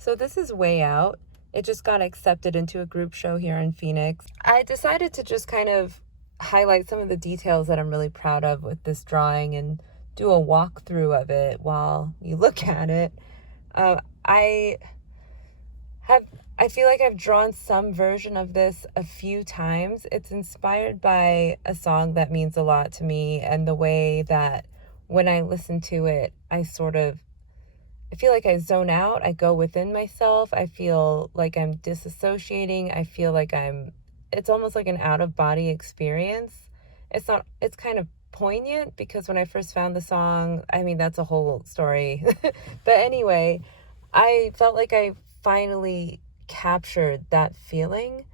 So this is Way Out. It just got accepted into a group show here in Phoenix. I decided to just kind of highlight some of the details that I'm really proud of with this drawing and do a walkthrough of it while you look at it. I feel like I've drawn some version of this a few times. It's inspired by a song that means a lot to me, and the way that when I listen to it, I feel like I zone out. I go within myself. I feel like I'm disassociating. I feel like it's almost like an out of body experience. It's kind of poignant because when I first found the song, I mean, that's a whole story. But anyway, I felt like I finally captured that feeling.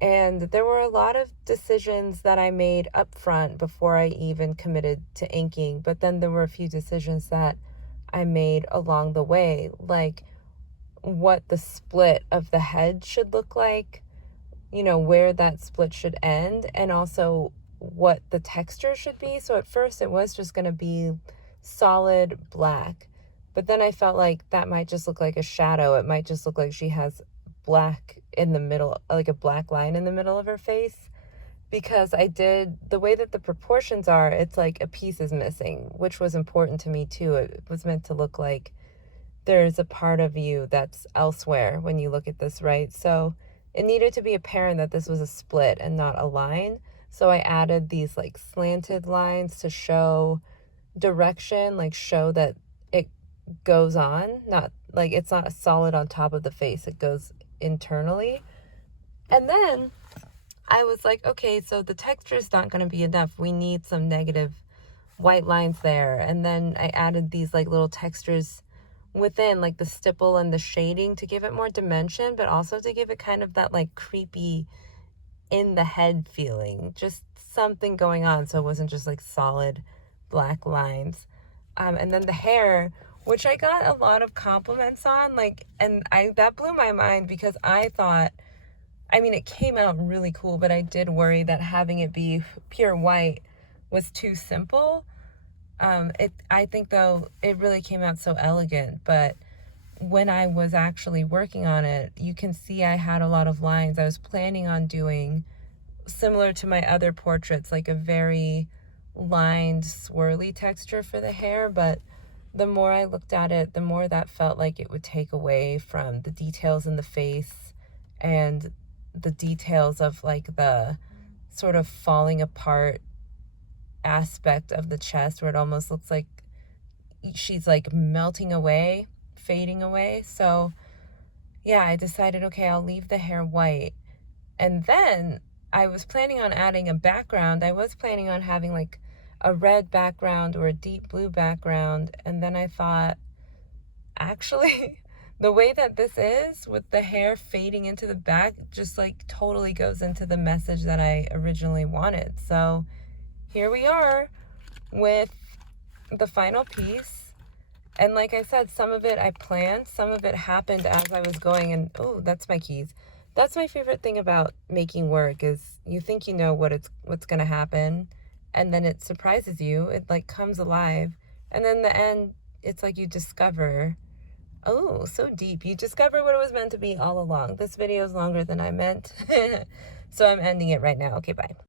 And there were a lot of decisions that I made up front before I even committed to inking. But then there were a few decisions that I made along the way, like what the split of the head should look like, where that split should end, and also what the texture should be. So at first it was just going to be solid black, but then I felt like that might just look like a shadow. It might just look like she has black in the middle, like a black line in the middle of her face, because the way that the proportions are, it's like a piece is missing, which was important to me too. It was meant to look like there's a part of you that's elsewhere when you look at this, right? So it needed to be apparent that this was a split and not a line. So I added these like slanted lines to show direction, like show that it goes on, not like it's not a solid on top of the face, it goes internally. And then I was like, okay, so the texture is not going to be enough. We need some negative white lines there. And then I added these like little textures within, like the stipple and the shading, to give it more dimension, but also to give it kind of that like creepy in the head feeling, just something going on. So it wasn't just like solid black lines. And then the hair, which I got a lot of compliments on, that blew my mind, because it came out really cool, but I did worry that having it be pure white was too simple. I think, though, it really came out so elegant, but when I was actually working on it, you can see I had a lot of lines. I was planning on doing, similar to my other portraits, like a very lined, swirly texture for the hair, but the more I looked at it, the more that felt like it would take away from the details in the face and the details of like the sort of falling apart aspect of the chest, where it almost looks like she's like melting away, fading away. So yeah, I decided, okay, I'll leave the hair white. And then I was planning on adding a background. I was planning on having like a red background or a deep blue background. And then I thought, actually, the way that this is, with the hair fading into the back, just like totally goes into the message that I originally wanted. So here we are with the final piece. And like I said, some of it I planned, some of it happened as I was going. And oh, that's my keys. That's my favorite thing about making work, is you think you know what's going to happen, and then it surprises you. It like comes alive. And then the end, it's like you discover, oh, so deep. You discover what it was meant to be all along. This video is longer than I meant. So I'm ending it right now. Okay, bye.